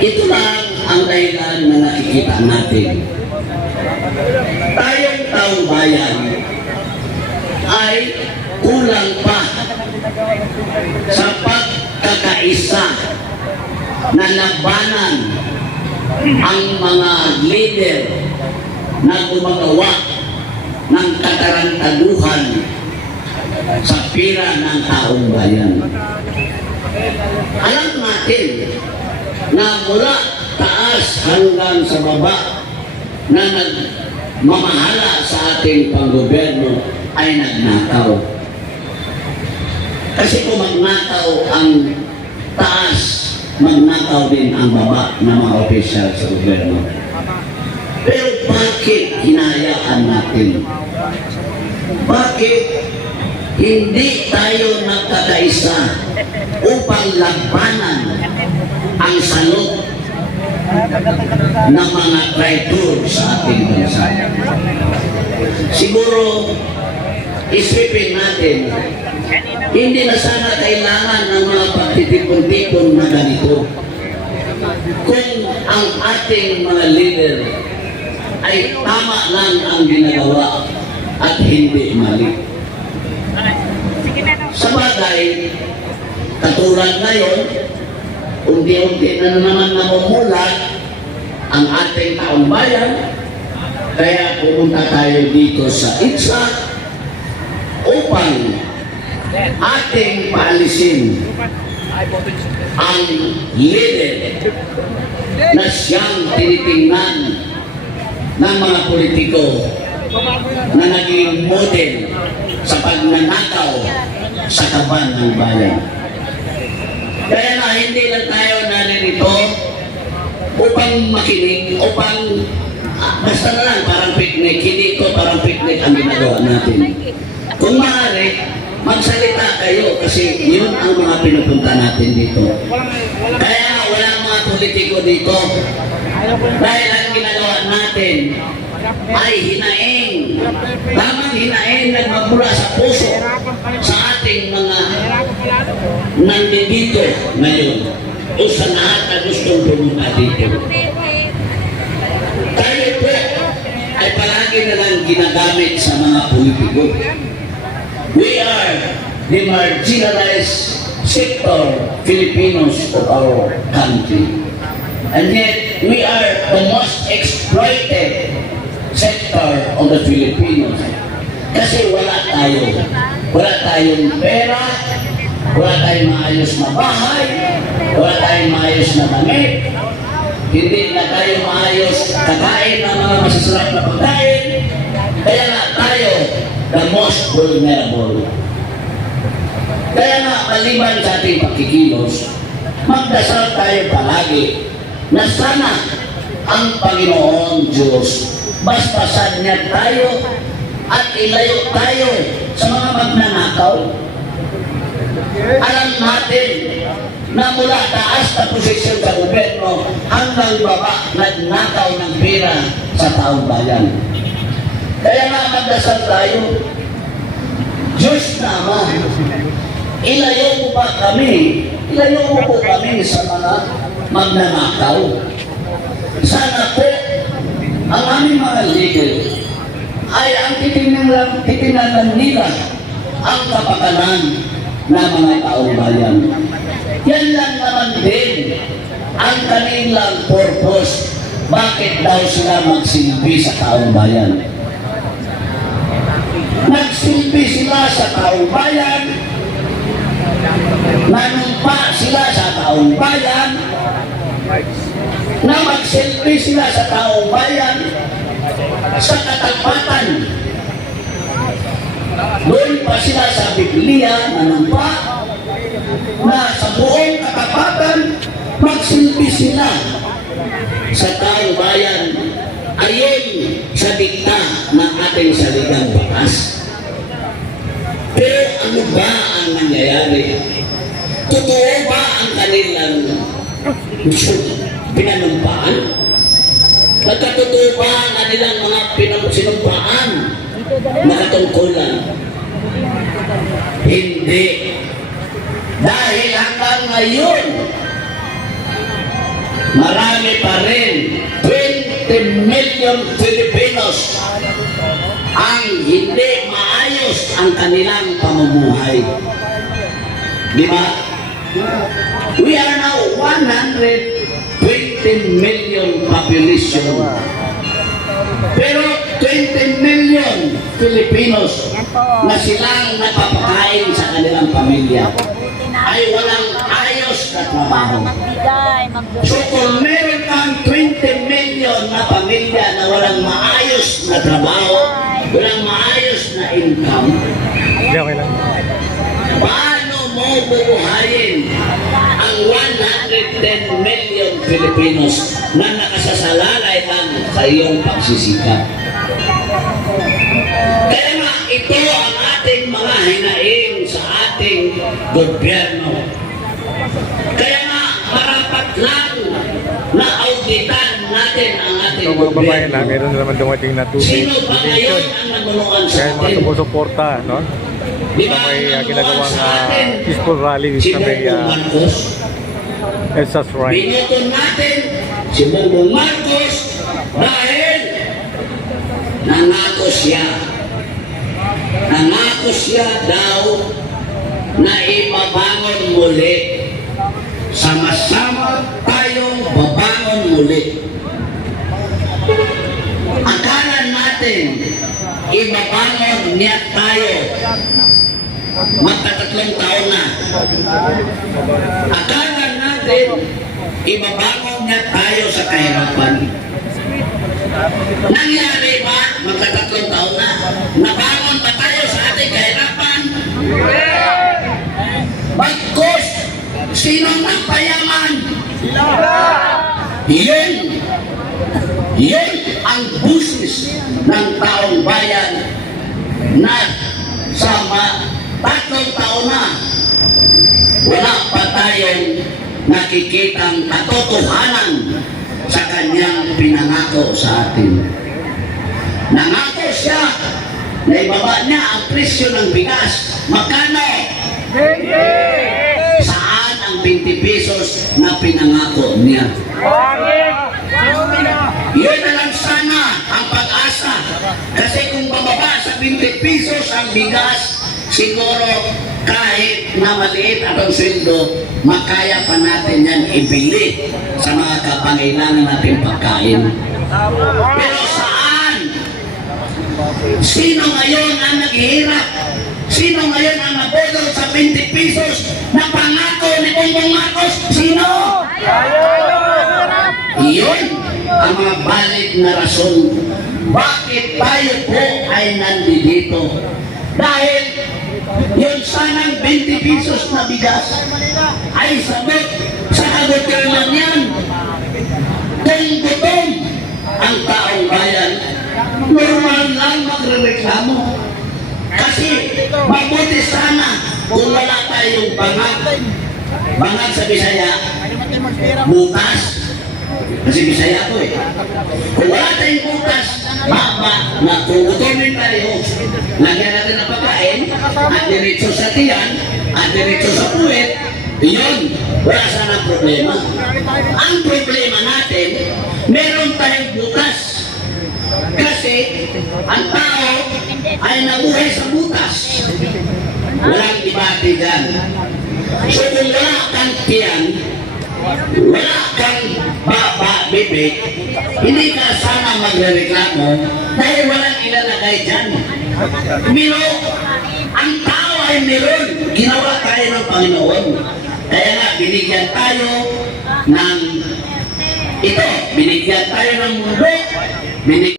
Ito lang ang dahilan na nakikita natin. Tayong taong bayan ay kulang pa sa pagkakaisa na labanan ang mga leader na gumagawa ng katarantaduhan sa pira ng taong bayan. Alam natin na mula taas hanggang sa baba na nagmamahala sa ating panggobyerno ay nagnakaw. Kasi kung magnakaw ang taas, magnakaw din ang baba ng mga opisyal sa gobyerno. Pero bakit hinayaan natin? Bakit hindi tayo nagkakaisa upang labanan ang salot ng mga traitor sa ating bansa? Siguro, isipin natin, hindi na sana kailangan ng mga pagtitipon-tipon na ganito. Kung ang ating mga leader ay tama lang ang ginagawa at hindi mali. Sa bagay, katulad ngayon, unti-unti na naman namumulat ang ating taong bayan, kaya pumunta tayo dito sa ITSA upang ating paalisin ang leader na siyang tinitingnan ng mga politiko na naging model sa pagnanakaw sa kaban ng bayan. Kaya na hindi lang tayo naririto upang makinig, upang basta na lang parang picnic. Hindi ko parang picnic ang ginagawa natin. Kung maaari, magsalita kayo kasi yun ang mga pinupunta natin dito. Kaya walang mga politiko dito. Dahil ang ginagawa natin ay hinaing. Tamang hinaing nagmamula sa puso sa ating mga nandito ngayon o sa lahat na gustong pumunta dito. Tayo po ay palagi na lang ginagamit sa mga politiko. We are the marginalized sector Filipinos of our country. And yet, we are the most exploited sector of the Filipinos. Kasi wala tayo. Wala tayong pera, wala tayong maayos na bahay, wala tayong maayos na damit, hindi na tayo maayos kakain ng mga masasarap na pagkain. Kaya nga tayo, the most vulnerable. Kaya nga, maliban sa ating pagkikilos, magdasal tayo palagi na sana ang Panginoon Diyos basbasan niya tayo at ilayo tayo sa mga magnanakaw. Alam natin na mula taas na posisyon sa gobyerno hanggang baba nagnakaw ng pera sa taong bayan. Kaya nga magdasal tayo, Diyos naman, ilayo mo ba kami? Ilayo mo po kami sa mga magnanakaw. Sana po ang aming mga leader ay ang titingnan nila ang kapakanan ng mga taong bayan. Yan lang naman din ang kanilang purpose. Bakit daw sila magsilbi sa taong bayan? Nagsilbi sila sa taong bayan, nanumpa sila sa taong bayan, na magsilbi sila sa taong bayan sa katapatan. Doon pa sila sa Biblia nanumpa na sa buong katapatan magsilbi sila sa taong bayan ayon sa dikta ng ating saligang batas. Pero ano ba ang nangyayari? Totoo ba ang kanilang pinanumpaan? Nagkatotoo ba ang kanilang mga sinumpaan na katungkulan? Hindi. Dahil hanggang ngayon, marami pa rin 20 million Filipinos ang hindi maayos ang kanilang pamumuhay. Di ba? We are now 120 million population. Pero 20 million Filipinos na silang napapakain sa kanilang pamilya ay walang ayos na trabaho. So kung meron kang 20 million na pamilya na walang maayos na trabaho, walang maayos na income, Okay lang. paano mo bubuhayin ang 110 million Filipinos na nakasasalalay lang sa iyong pagsisikap? Kaya nga, ito ang ating mga hinaing sa ating gobyerno. Kaya nga, marapat lang na auditan natin ang ating Ito mga babae na, gobyerno. meron na naman dumating na tubig. Sino ba ngayon ang nagunuan sa Kaya mga atin? sumusuporta, no? Di ba Sa may ang ginagawang nagunuan sa atin? peaceful rally Si sa may Bongbong Marcos. Elsas Right. Binoto natin si Bongbong Marcos dahil nangako siya. Nangako siya daw na ibabangon muli. Sama-sama tayong babangon muli. Akala natin ibabangon niya tayo. Magtatatlong taon na. Akala natin ibabangon niya tayo sa kahirapan. Nangyari ba? Magtatatlong taon na. Nabangon ba tayo sa ating kahirapan? Bagkus, sino nagpayaman? Yun ang busis ng taong bayan na sa tatlong taon na wala pa tayong nakikitang katotohanan sa kanyang pinangako sa atin. Nangako siya na ibaba niya ang presyo ng bigas. Magkano? Saan ang 20 pesos na pinangako niya? Yun na lang sana ang pag-asa. Kasi kung bababa sa 20 pesos ang bigas, siguro kahit na maliit at ang sweldo, makaya pa natin yan ibili sa mga kapangailangan natin pagkain. Pero saan? Sino ngayon ang naghihirap? Sino ngayon ang nabodol sa 20 pesos na pangako ni Bongbong Marcos? Sino? Iyon ang mga valid na rason bakit tayo po ay nandito. Dahil yung sanang 20 pesos na bigas ay sagot sa kagutuman yan. Kung gutom ang taong bayan, normal lang magrereklamo. Kasi mabuti sana kung wala tayong bangag sa Bisaya, butas. Kasi Bisaya ko eh. Kung wala tayong butas, na kung gutumin tayo, lagyan natin ng pagkain, at diretso sa tiyan, at diretso sa puwet, yun, wala sana problema. Ang problema natin, meron tayong butas. Kasi ang tao ay nabuhay sa butas. Walang debate dyan. So kung wala kang tiyan, wala kang bibig, hindi ka sana magrereklamo dahil walang ilalagay dyan. Pero ang tao ay meron. Ginawa tayo ng Panginoon. Kaya nga, binigyan tayo ng ito. Binigyan tayo ng mundo.